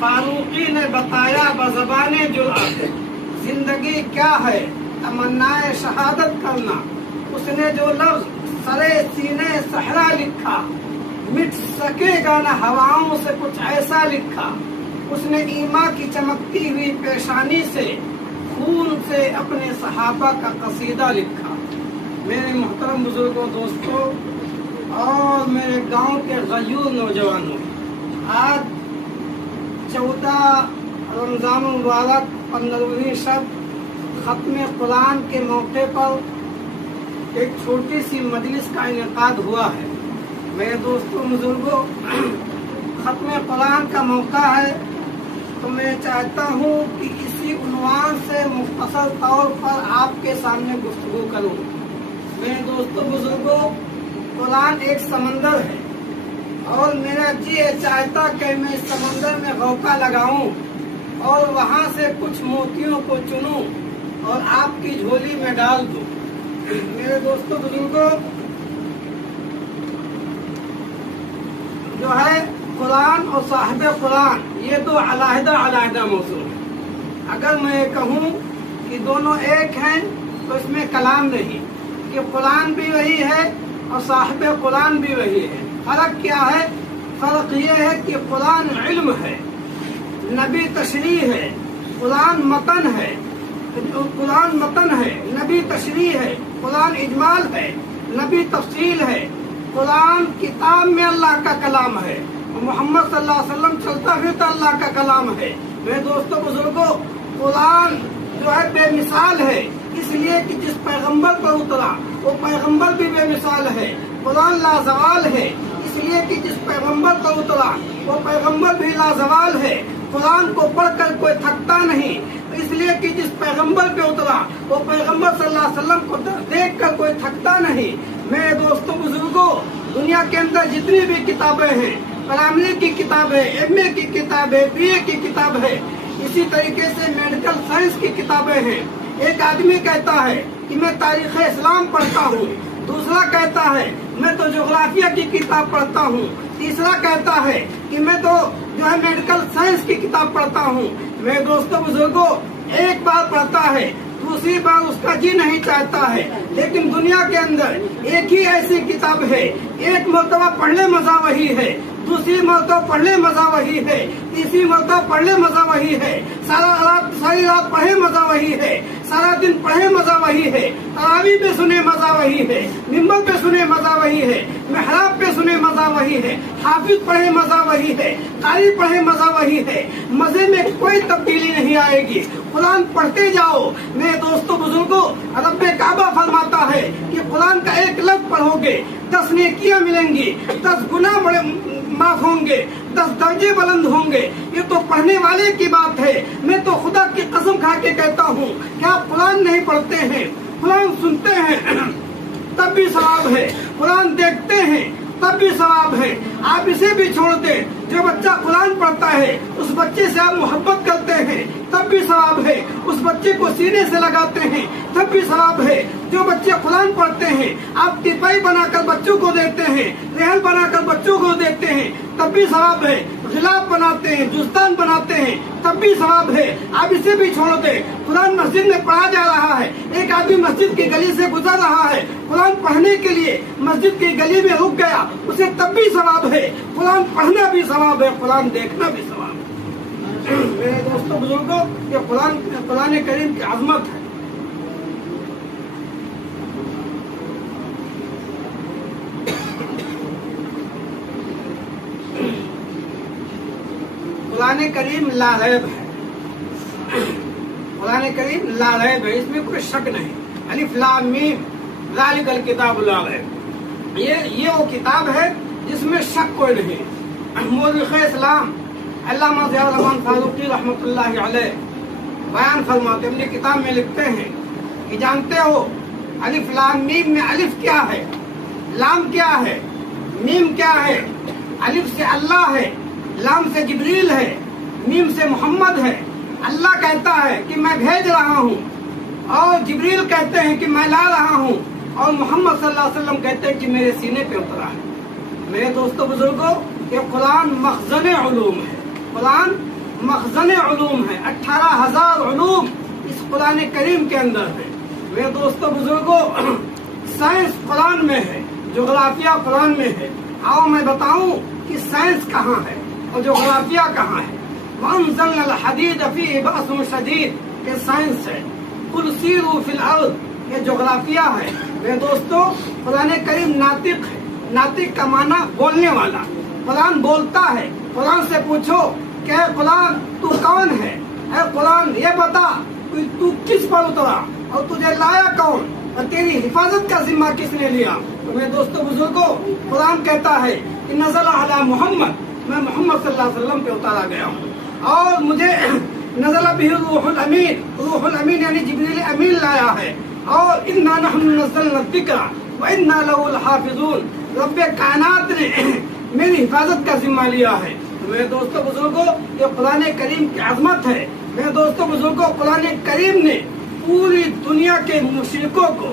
फारूकी ने बताया बज़बाने जुर्अत, जिंदगी क्या है तमन्नाए शहादत करना। उसने जो लफ्ज सरे सीने सहरा लिखा, मिट सकेगा न हवाओं से कुछ ऐसा लिखा। उसने ईमा की चमकती हुई पेशानी से खून से अपने सहाबा का कसीदा लिखा। मेरे मोहतरम बुजुर्गों, दोस्तों और मेरे गांव के गयूर नौजवानों, आज 14 रमजान मुबारक 15वीं शब खत्म कुरान के मौके पर एक छोटी सी मजलिस का इनेकाद हुआ है। मेरे दोस्तों बुजुर्गों, खत्म कुरान का मौका है तो मैं चाहता हूँ कि इसी उन्वान से मुख्तसर तौर पर आपके सामने गुफ्तगू करूँ। मेरे दोस्तों बुजुर्गों, कुरान एक समंदर है और मेरा जी चाहता कि मैं इस समंदर में गौका लगाऊं और वहां से कुछ मोतियों को चुनूं और आपकी झोली में डाल दूं। मेरे दोस्तों बुजुर्गों, जो है कुरान और साहिब कुरान, ये दो अलहदा मौजू है। अगर मैं कहूँ कि दोनों एक हैं तो इसमें कलाम नहीं, कि कुरान भी वही है और साहिब कुरान भी वही है। फर्क क्या है? फर्क ये है कि कुरान इल्म है, नबी तशरीह है। कुरान मतन है, नबी तशरीह है। कुरान इजमाल है, नबी तफसील है। कुरान किताब में अल्लाह का कलाम है, मोहम्मद सल्लल्लाहु अलैहि वसल्लम चलता फिरता अल्लाह का कलाम है। मेरे दोस्तों बुजुर्गों, कुरान जो है बेमिसाल है, इसलिए कि जिस पैगंबर पर उतरा वो पैगंबर भी बेमिसाल है। कुरान लाजवाल है, इसलिए कि जिस पैगंबर पर उतरा वो पैगंबर भी लाजवाल है। कुरान को पढ़कर कोई थकता नहीं, इसलिए कि जिस पैगंबर पे उतरा वो पैगंबर सल्लल्लाहु अलैहि वसल्लम को देख कर कोई थकता नहीं। मेरे दोस्तों बुजुर्गों, दुनिया के अंदर जितनी भी किताबें हैं, प्राइमरी की किताब है, MA की किताब है, BA की किताब है, इसी तरीके से मेडिकल साइंस की किताबें हैं। एक आदमी कहता है कि मैं तारीख इस्लाम पढ़ता हूँ, दूसरा कहता है मैं तो जोग्राफिया की किताब पढ़ता हूँ, तीसरा कहता है कि मैं तो जो है मेडिकल साइंस की किताब पढ़ता हूँ। मेरे दोस्तों बुजुर्गों, एक बार पढ़ता है, दूसरी बार उसका जी नहीं चाहता है। लेकिन दुनिया के अंदर एक ही ऐसी किताब है, एक मरतबा पढ़ने मजा वही है, दूसरी मरतबा पढ़ने मजा वही है, तीसरी मरतबा पढ़ने मजा वही है, सारी रात पढ़े मजा वही है, सारा दिन पढ़े मजा वही है, तरावी पे सुने मजा वही है, मिंबर पे सुने मजा वही है, मेहराब पे सुने मजा वही है, हाफिज पढ़े मजा वही है, कारी पढ़े मजा वही है। मजे में कोई तब्दीली नहीं आएगी। कुरान पढ़ते जाओ। मेरे दोस्तों बुजुर्गों, रब्बे काबा फरमाता है कि कुरान का एक लफ्ज पढ़ोगे 10 नेकियां मिलेंगी, 10 गुनाह बड़े माफ होंगे, 10 दर्जे बुलंद होंगे। ये तो पढ़ने वाले की बात है। मैं तो खुदा की कसम खा के कहता हूँ कि आप कुरान नहीं पढ़ते हैं, कुरान सुनते हैं तब भी सवाब है, कुरान देखते हैं तब भी सवाब है। आप इसे भी छोड़ दें। जो बच्चा कुरान पढ़ता है उस बच्चे से आप मोहब्बत करते हैं तब भी सवाब है। उस बच्चे को सीने से लगाते हैं तब भी सवाब है। जो बच्चे कुरान पढ़ते हैं आप टिपाई बनाकर बच्चों को देते हैं, रेहल बनाकर बच्चों को देते हैं तब भी सवाब है। गिलाफ बनाते हैं, जुस्तान बनाते हैं तब भी सवाब है। आप इसे भी छोड़ दें। कुरान मस्जिद में पढ़ा जा रहा है, एक आदमी मस्जिद की गली से गुजर रहा है, कुरान पढ़ने के लिए मस्जिद की गली में रुक गया, उसे तब भी सवाब है। कुरान पढ़ना भी सवाब है, कुरान देखना भी सवाब है। मेरे दोस्तों बुजुर्गों, ये कुरान करीम की अजमत है। कुरान करीम लारैब है, कुरान करीम लारैब है, इसमें कोई शक नहीं। अलिफ लाम मीम ज़ालिकल किताबु ला रैब, ये वो किताब है जिसमें शक कोई नहीं। मौलवी इस्लाम अल्लामा ज़ियाउर रहमान फारूकी रहमतुल्लाहि अलैह बयान फरमाते, अपनी किताब में लिखते हैं कि जानते हो अलिफ लाम मीम में अलिफ क्या है, लाम क्या है, मीम क्या है? अलिफ से अल्लाह है, लाम से जिब्रील है, मीम से मोहम्मद है। अल्लाह कहता है कि मैं भेज रहा हूँ और जिब्रील कहते हैं कि मैं ला रहा हूँ और मोहम्मद सल्लल्लाहु अलैहि वसल्लम कहते हैं कि मेरे सीने पे उतरा है। मेरे दोस्तों बुजुर्गों, ये कुरान मखज़न उलूम है, कुरान मखज़न उलूम है, 18,000 उलूम इस कुरान करीम के अंदर है। मेरे दोस्तों बुजुर्गों, साइंस कुरान में है, जोग्राफिया कुरान में है। आओ मैं बताऊं कि साइंस कहाँ है और जोग्राफिया कहाँ है। वअंज़लनल हदीद फ़ीही बअसन शदीद, ये साइंस है। कुल सीरू फिल अर्ज़, ये जोग्राफिया है। मेरे दोस्तों, कुरान करीम नातिक है। नातिक का माना बोलने वाला। कुरान बोलता है। कुरान से पूछो कि कुरान तू कौन है, ऐ कुरान ये बता तू किस पर उतरा और तुझे लाया कौन और तेरी हिफाजत का जिम्मा किसने लिया। तो मेरे दोस्तों बुजुर्गों, कुरान कहता है कि नज़ल अला मोहम्मद, मैं मोहम्मद सल्लल्लाहु अलैहि वसल्लम पे उतारा गया हूँ और मुझे नज़ल बिही रूहुल अमीन, रूहुल अमीन यानी जिब्रील अमीन लाया है। और इन्ना नहनु नज़्ज़लना ज़िक्रा व इन्ना लहु लहाफ़िज़ून, रब्बे कायनात ने मेरी हिफाजत का जिम्मा लिया है। तो मेरे दोस्तों बुजुर्गों, ये कुरान करीम की अजमत है। मेरे दोस्तों बुजुर्गों, कुरान करीम ने पूरी दुनिया के मुशरिकों को,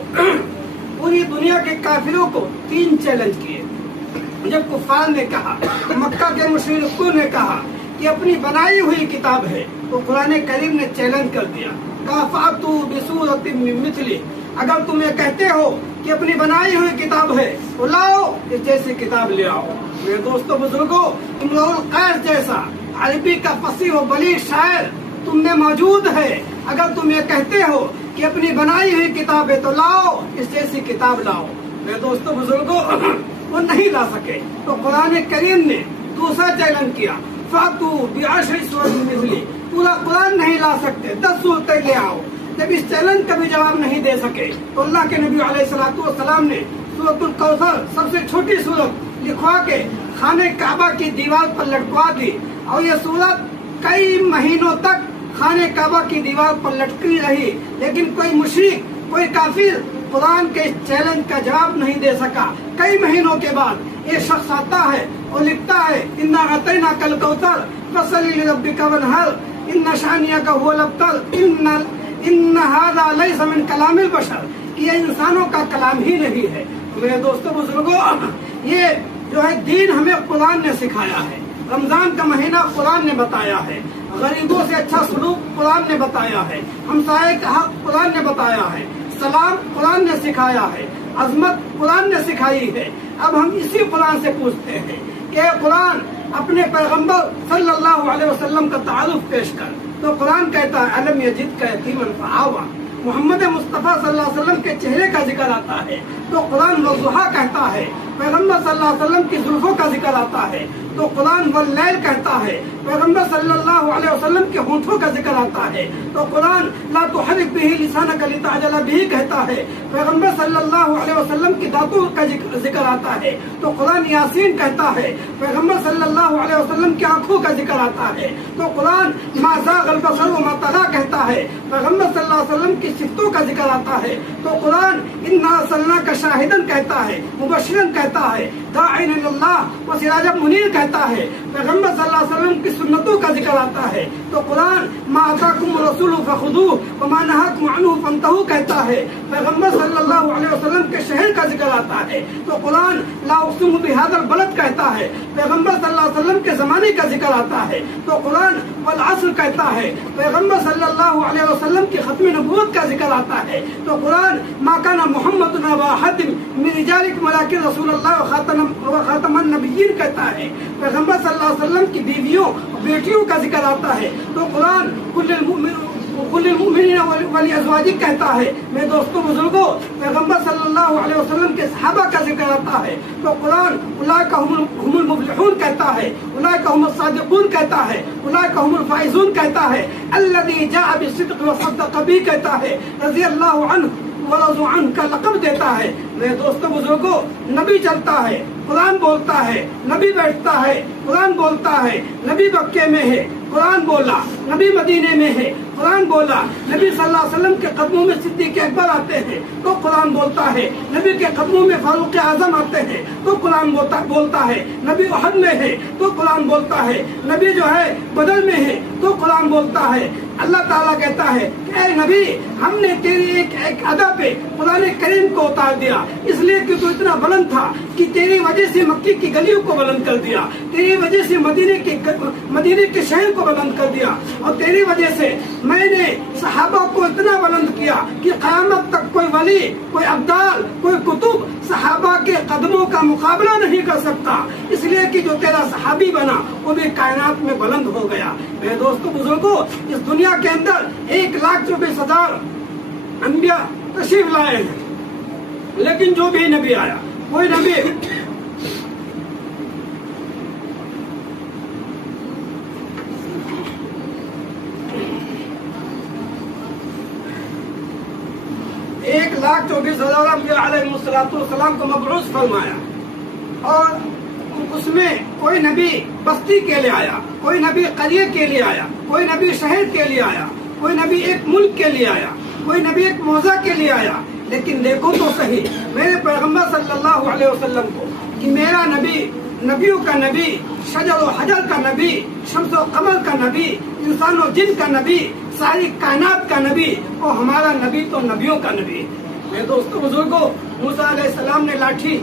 पूरी दुनिया के काफिरों को 3 चैलेंज किए। जब कुफार ने कहा, मक्का के मुशरिकों ने कहा कि अपनी बनाई हुई किताब है, तो कुरान करीम ने चैलेंज कर दिया, कहा फ़अतू बिसूरतिन मिन मिथलिही, अगर तुम ये कहते हो कि अपनी बनाई हुई किताब है तो लाओ इस जैसी किताब ले आओ। मेरे दोस्तों बुजुर्गों, इमरुल कैस जैसा अरबी का फसीह व बलीग शायर तुम में मौजूद है। अगर तुम ये कहते हो कि अपनी बनाई हुई किताब है तो लाओ इस जैसी किताब लाओ। मेरे दोस्तों बुजुर्गों, वो नहीं ला सके तो कुरान करीम ने दूसरा चैलेंज किया, फ़अतू बिअशरि सूरतिन मिथलिही, पूरा कुरान नहीं ला सकते, 10 सूरतें ले आओ। जब इस चैलेंज का भी जवाब नहीं दे सके तो अल्लाह के नबी अलैहिस्सलातु वस्सलाम ने सूरतुल कौसर, सबसे छोटी सूरत, लिखवा के खाने काबा की दीवार पर लटकवा दी और ये सूरत कई महीनों तक खाने काबा की दीवार पर लटकी रही। लेकिन कोई मुशरिक, कोई काफिर कुरान के चैलेंज का जवाब नहीं दे सका। कई महीनों के बाद ये शख्स आता है और लिखता है, इन्ना अतैना कल कौसर फसली लिरब्बिका वनहर इन्ना शानियका हुवल अब्तर इन्ना हाज़ा लैसा मिन कलामिल बशर, ये इंसानों का कलाम ही नहीं है। मेरे दोस्तों बुजुर्गों, ये जो है दीन हमें कुरान ने सिखाया है। रमजान का महीना कुरान ने बताया है, गरीबों से अच्छा सलूक कुरान ने बताया है, हमसाये का हक कुरान ने बताया है, सलाम कुरान ने सिखाया है, अजमत कुरान ने सिखाई है। अब हम इसी कुरान से पूछते हैं कि कुरान अपने पैगंबर सल्लल्लाहु अलैहि वसल्लम का तारुफ पेश कर। तो कुरान कहता है, अलम यजिदका यतीमन फआवा, मोहम्मद मुस्तफ़ा सल्लल्लाहु अलैहि वसल्लम के चेहरे का जिक्र आता है तो कुरान वज़ुहा कहता है। पैगंबर सल्लल्लाहु अलैहि वसल्म की जुल्फों का जिक्र आता है तो कुरान वल्लैल कहता है। पैगंबर सल्लल्लाहु अलैहि वसल्लम के होंठों का जिक्र आता है तो कुरान ला तुहर्रिक बिही लिसानका लितअजला बिही कहता है। पैगंबर सल्लल्लाहु अलैहि वसल्लम की दांतों का जिक्र आता है तो कुरान यासीन कहता है। पैगंबर सल्लल्लाहु अलैहि वसल्लम की आंखों का जिक्र आता है तो कुरान मा ज़ाग़ल बसर व मा तग़ा कहता है। पैगंबर सल्लल्लाहु अलैहि वसल्लम की सिफ़तों का जिक्र आता है तो कुरान इन्ना अरसलनाका शाहिदन कहता है, मुबश्शिरन कहता है, दाइयन इलल्लाह व सिराजम मुनीर कहता है। पैगंबर सल्लल्लाहु अलैहि वसल्लम की सुन्नतों का जिक्र आता है तो कुरान मा अताकुम रसूलु फखुदूहु व मा नहाकुम अन्हु फंतहू कहता है। पैगंबर सल्लल्लाहु अलैहि वसल्लम के शहर का जिक्र आता है तो कुरान ला उक़सिमु बिहाज़ल बलद कहता है। पैगंबर सल्लल्लाहु अलैहि वसल्लम के ज़माने का जिक्र आता है तो कुरान वल अस्र कहता है। पैगंबर सल्लल्लाहु अलैहि वसल्लम की खत्म नबूवत का जिक्र आता है तो कुरान मा काना मुहम्मदुन अबा अहदिन मिन रिजालिकुम वलाकिन रसूलुल्लाह व खातमन नबिय्यीन कहता है। पैगंबर सल्लल्लाहु अलैहि वसल्लम की बीवियों बेटियों का जिक्र आता है तो कुरान कुल्लिल मुमिनीना वली अज़वाजिह कहता है। मेरे दोस्तों बुजुर्गों, पैगंबर सल्लल्लाहु अलैहि वसल्लम के सहाबा का जिक्र आता है तो कुरान उलाइका हुमुल मुफ्लिहून कहता है, उलाइका हुमुस सादिक़ून कहता है, उलाइका हुमुल फाइज़ून कहता है, अल्लज़ी जाअ बिस्सिद्क़ि व सद्दक़ बिही कहता है, रज़ियल्लाहु अन्हु व रज़ू अन्हु का लक़ब देता है। मेरे दोस्तों बुजुर्गों, नबी चलता है, कुरान बोलता है, नबी बैठता है, कुरान बोलता है, नबी मक्के में है, कुरान बोला। نبی مدینے میں ہے قرآن بولا. نبی صلی اللہ علیہ وسلم کے قدموں میں صدیق اکبر آتے ہیں تو قرآن بولتا ہے. نبی کے قدموں میں فاروق اعظم آتے ہیں تو قرآن بولتا ہے. نبی احد میں ہے تو قرآن بولتا ہے. نبی جو ہے بدر میں ہے تو قرآن بولتا ہے. اللہ تعالیٰ کہتا ہے کہ اے نبی ہم نے تیری ایک ادا پہ قرآن کریم کو اتار دیا اس لیے کہ تو اتنا بلند تھا کہ تیری وجہ سے مکی کی گلیوں کو بلند کر دیا, تیری وجہ سے مدینے کے شہر کو بلند کر دیا, اور تیری وجہ سے میں نے صحابہ کو اتنا بلند کیا کہ قیامت تک کوئی ولی, کوئی ابدال, کوئی کتب صحابہ کے قدموں کا مقابلہ نہیں کر سکتا. اس لیے کہ جو تیرا صحابی بنا وہ بھی کائنات میں بلند ہو گیا. میرے دوستوں بزرگوں, اس دنیا کے اندر 1,24,000 انبیاء تشریف لائے ہیں, لیکن جو بھی نبی آیا کوئی نبی ایک 1,24,000 انبیاء علیہ السلام کو مبعوث فرمایا, اور اس میں کوئی نبی بستی کے لیے آیا, کوئی نبی قریے کے لیے آیا, کوئی نبی شہر کے لیے آیا, کوئی نبی ایک ملک کے لیے آیا, کوئی نبی ایک موضع کے لیے آیا. لیکن دیکھو تو صحیح میرے پیغمبر صلی اللہ علیہ وسلم کو کہ میرا نبی نبیوں کا نبی, شجر و حجر کا نبی, شمس و قمر کا نبی, انسان و جن کا نبی, ساری کائنات کا نبی, اور ہمارا نبی تو نبیوں کا نبی. میرے دوستوں بزرگوں, موسیٰ علیہ السلام نے لاٹھی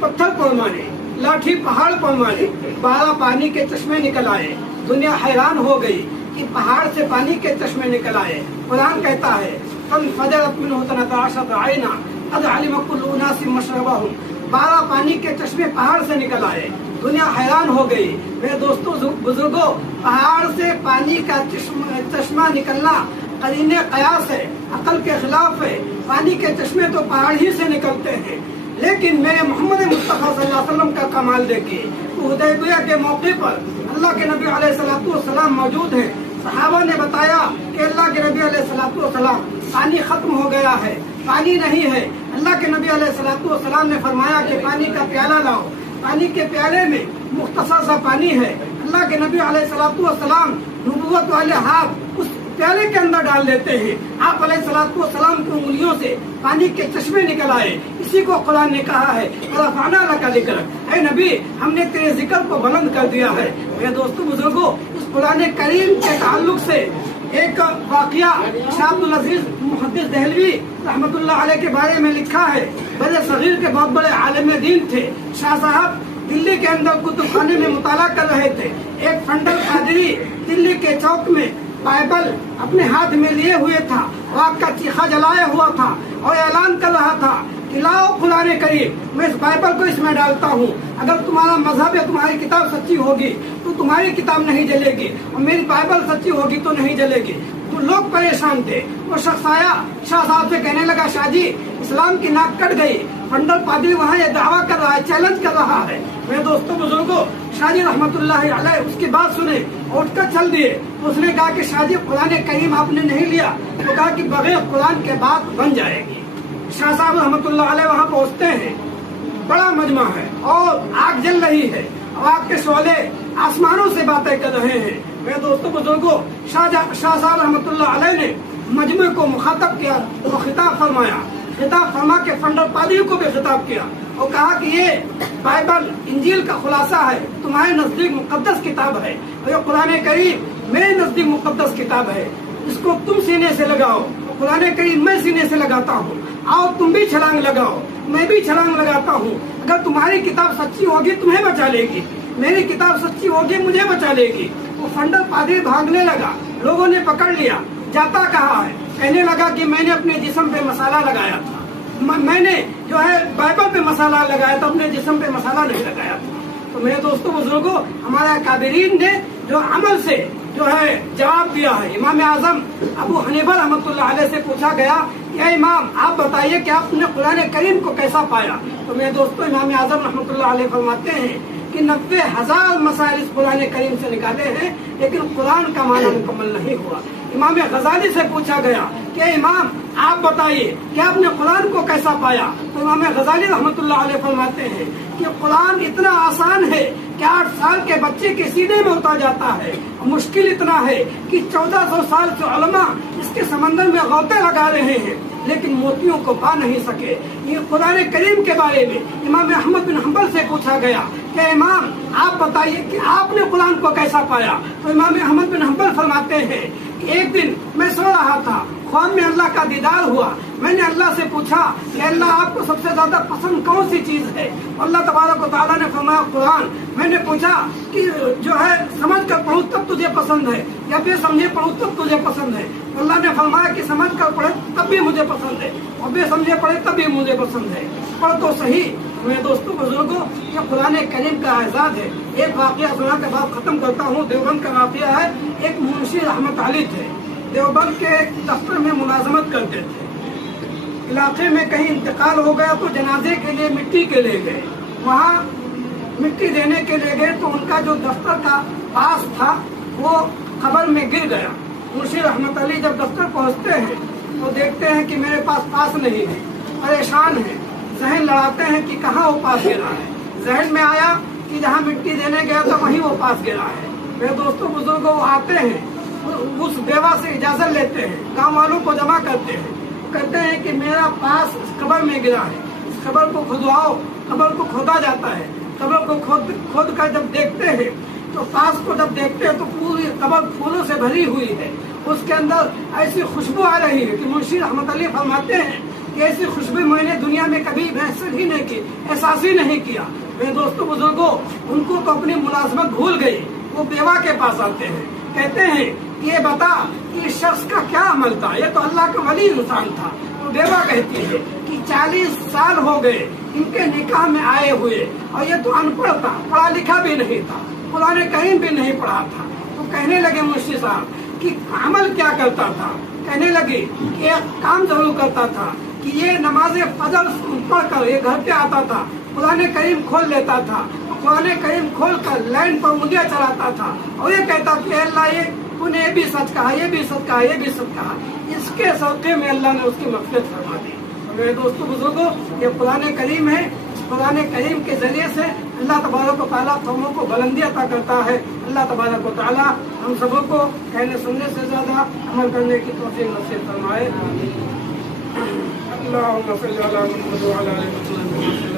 پتھر پر ماری, لاٹھی پہاڑ پر ماری, 12 پانی کے چشمے نکل آئے. دنیا حیران ہو گئی کہ پہاڑ سے پانی کے چشمے نکل آئے. قرآن کہتا ہے فَانْفَجَرَتْ مِنْهُ 12 عَيْنًا قَدْ عَلِمَ كُلُّ أُنَاسٍ مَشْرَبَهُمْ. 12 پانی کے چشمے پہاڑ سے نکل آئے. دنیا حیران ہو گئی. میرے دوستوں بزرگوں, پہاڑ سے پانی کا چشمہ نکلنا قرین قیاس ہے, عقل کے خلاف ہے. پانی کے چشمے تو پہاڑ ہی سے نکلتے ہیں, لیکن میرے محمد مصطفیٰ صلی اللہ علیہ وسلم کا کمال دیکھیے. حدیبیہ کے موقع پر اللہ کے نبی علیہ السلام موجود ہیں. صحابہ نے بتایا کہ اللہ کے نبی علیہ السلام پانی ختم ہو گیا ہے, پانی نہیں ہے. اللہ کے نبی علیہ السلام نے فرمایا کہ پانی کا پیالہ لاؤ. پانی کے پیالے میں مختصر سا پانی ہے. اللہ کے نبی علیہ السلام نبوت والے ہاتھ اس پیالے کے اندر ڈال دیتے ہیں. آپ علیہ السلام کی انگلیوں سے پانی کے چشمے نکل آئے. اسی کو قرآن نے کہا ہے رفعنا لک ذکرک, اے نبی ہم نے تیرے ذکر کو بلند کر دیا ہے. میرے دوستوں بزرگوں, اس قرآن کریم کے تعلق سے ایک واقعہ شاہ عبد العزیز محدث دہلوی رحمۃ اللہ علیہ کے بارے میں لکھا ہے. بڑے صغیر کے بہت بڑے عالم دین تھے. شاہ صاحب دلی کے اندر کتب خانے میں مطالعہ کر رہے تھے. ایک فنڈل قادری دلی کے چوک میں بائبل اپنے ہاتھ میں لیے ہوئے تھا, آگ کا چیخا جلایا ہوا تھا اور اعلان کر رہا تھا کہ لاؤ قرآن کریم, میں اس بائبل کو اس میں ڈالتا ہوں. اگر تمہارا مذہب یا تمہاری کتاب سچی ہوگی تو تمہاری کتاب نہیں جلے گی, اور میری بائبل سچی ہوگی تو نہیں جلے گی. تو لوگ پریشان تھے. وہ شخص آیا, شاہ صاحب سے کہنے لگا شاہ جی اسلام کی ناک کٹ گئی, فنڈل پادری وہاں یہ دعویٰ کر رہا ہے, چیلنج کر رہا ہے. میرے دوستوں بزرگوں, شاہ جی رحمۃ اللہ علیہ اس کی بات سنے, اٹھ کر چل دیے. اس نے کہا کہ شاہ جی قرآن کریم آپ نے نہیں لیا, تو کہا کہ بغیر قرآن کے بات بن جائے گی. شاہ صاحب رحمۃ اللہ علیہ وہاں پہنچتے ہیں. بڑا مجمع ہے اور آگ جل رہی ہے, اور آگ کے شعلے آسمانوں سے باتیں کر رہے ہیں. میرے دوستوں بزرگوں, شاہ صاحب رحمۃ اللہ علیہ نے مجمع کو مخاطب کیا, وہ خطاب فرمایا. خطاب فرما کے فنڈل پادری کو بھی خطاب کیا اور کہا کہ یہ بائبل انجیل کا خلاصہ ہے, تمہارے نزدیک مقدس کتاب ہے, اور یہ قرآن کریم میرے نزدیک مقدس کتاب ہے. اس کو تم سینے سے لگاؤ, قرآن کریم میں سینے سے لگاتا ہوں. آؤ تم بھی چھلانگ لگاؤ, میں بھی چھلانگ لگاتا ہوں. اگر تمہاری کتاب سچی ہوگی تمہیں بچا لے گی, میری کتاب سچی ہوگی مجھے بچا لے گی. وہ فنڈل پادری بھاگنے لگا, لوگوں نے پکڑ لیا. جاتا کہا ہے, کہنے لگا کہ میں نے اپنے جسم پہ مسالہ لگایا تھا, میں نے جو ہے بائبل پہ مسالہ لگایا تھا, اپنے جسم پہ مسالہ نہیں لگایا تھا. تو میرے دوستوں بزرگوں, ہمارے اکابرین نے جو عمل سے جو ہے جواب دیا ہے. امام اعظم ابو حنیفہ رحمۃ اللہ علیہ سے پوچھا گیا کہ اے امام آپ بتائیے کہ آپ نے قرآن کریم کو کیسا پایا. تو میرے دوستوں, امام اعظم رحمۃ اللہ علیہ فرماتے ہیں کہ 90,000 مسائل اس قرآن کریم سے نکالے ہیں, لیکن قرآن کا معنی مکمل نہیں ہوا. امام غزالی سے پوچھا گیا کہ امام آپ بتائیے کہ آپ نے قرآن کو کیسا پایا. تو امام غزالی رحمۃ اللہ علیہ فرماتے ہیں کہ قرآن اتنا آسان ہے کہ साल के बच्चे के सीने में उतर जाता है। मुश्किल इतना है कि 1400 साल के उलमा इसके समंदर में गौते लगा रहे हैं, लेकिन मोतियों को पा नहीं सके। ये कुरान करीम के बारे में इमाम अहमद बिन हंबल से पूछा गया कि इमाम आप बताइए कि आपने कुरान को कैसा पाया। तो इमाम अहमद बिन हंबल फरमाते हैं कि एक दिन मैं सो रहा था, ख्वाब में अल्लाह का दीदार हुआ। मैंने अल्लाह से पूछा कि अल्लाह आपको सबसे ज्यादा पसंद कौन सी चीज है। अल्लाह तबारक व तआला ने फरमाया कुरान। मैंने पूछा कि जो है समझ कर पढ़ूं तब तुझे पसंद है या बेसमझे पढ़ूं तब तुझे पसंद है। अल्लाह ने फरमाया कि समझ कर पढ़े तब भी मुझे पसंद है और बेसमझे पढ़े तब भी मुझे पसंद है। पढ़ तो सही। मेरे दोस्तों बुजुर्गों, ये कुरान करीम का एजाज है। एक वाकया सुना के बाद खत्म करता हूँ। देवबंद का वाकया है। एक मुंशी रहमत अली थे, देवबंद के दफ्तर में मुलाजमत करते थे। इलाके में कहीं इंतकाल हो गया तो जनाजे के लिए मिट्टी के ले गए। वहाँ मिट्टी देने के लिए गए तो उनका जो दफ्तर का पास था वो खबर में गिर गया। मुंशी रहमत अली जब दफ्तर पहुँचते हैं तो देखते हैं कि मेरे पास नहीं है। परेशान है, जहन लड़ाते हैं कि कहाँ वो पास गिरा है। जहन में आया कि जहाँ मिट्टी देने गया था वहीं वो पास गिरा है। मेरे दोस्तों बुजुर्गों, वो आते हैं, उस बेवा से इजाजत लेते हैं, गांव वालों को जमा करते हैं, कहते हैं कि मेरा पास इस कब्र में गिरा है, इस कब्र को खुदवाओ। कब्र को खोदा जाता है। कब्र को खोद कर जब देखते हैं तो पास को जब देखते हैं तो पूरी कब्र फूलों से भरी हुई है। उसके अंदर ऐसी खुशबू आ रही है कि मुंशी रहमत अली फरमाते हैं कि ऐसी खुशबू मैंने दुनिया में कभी महसूस ही नहीं की, एहसास ही नहीं किया। मेरे दोस्तों बुजुर्गों, उनको तो अपनी मुलाजमत भूल गई। वो बेवा के पास आते हैं, कहते हैं कि ये बता कि इस शख्स का क्या अमल था, ये तो अल्लाह का वली इंसान था। तो बेवा कहती है कि 40 साल हो गए इनके निकाह में आए हुए और ये तो अनपढ़ था, पढ़ा लिखा भी नहीं था, कुरान करीम भी नहीं पढ़ा था। तो कहने लगे मुंशी साहब कि अमल क्या करता था। कहने लगे कि एक काम जरूर करता था कि ये नमाज फजर पढ़कर ये घर पे आता था, कुरान करीम खोल लेता था, कुरान करीम खोल कर लाइन पर उंगलियां चलाता था और ये कहता था अल्लाह ये तूने ये भी सच कहा, ये भी सच कहा, ये भी सच कहा। इसके सौके में अल्लाह ने उसकी मग़फ़िरत फरमा दी। मेरे दोस्तों बुजुर्गों, ये कुरान करीम है। कुरान करीम के जरिए से अल्लाह तबारक व तआला कौमों को बुलंदी अता करता है। अल्लाह तबारक व तआला हम सबों को कहने सुनने से ज्यादा अमल करने की तौफीक नसीब फरमाए। अल्लाहुम्मा सल्ली अला मुहम्मद व अला आलि मुहम्मद।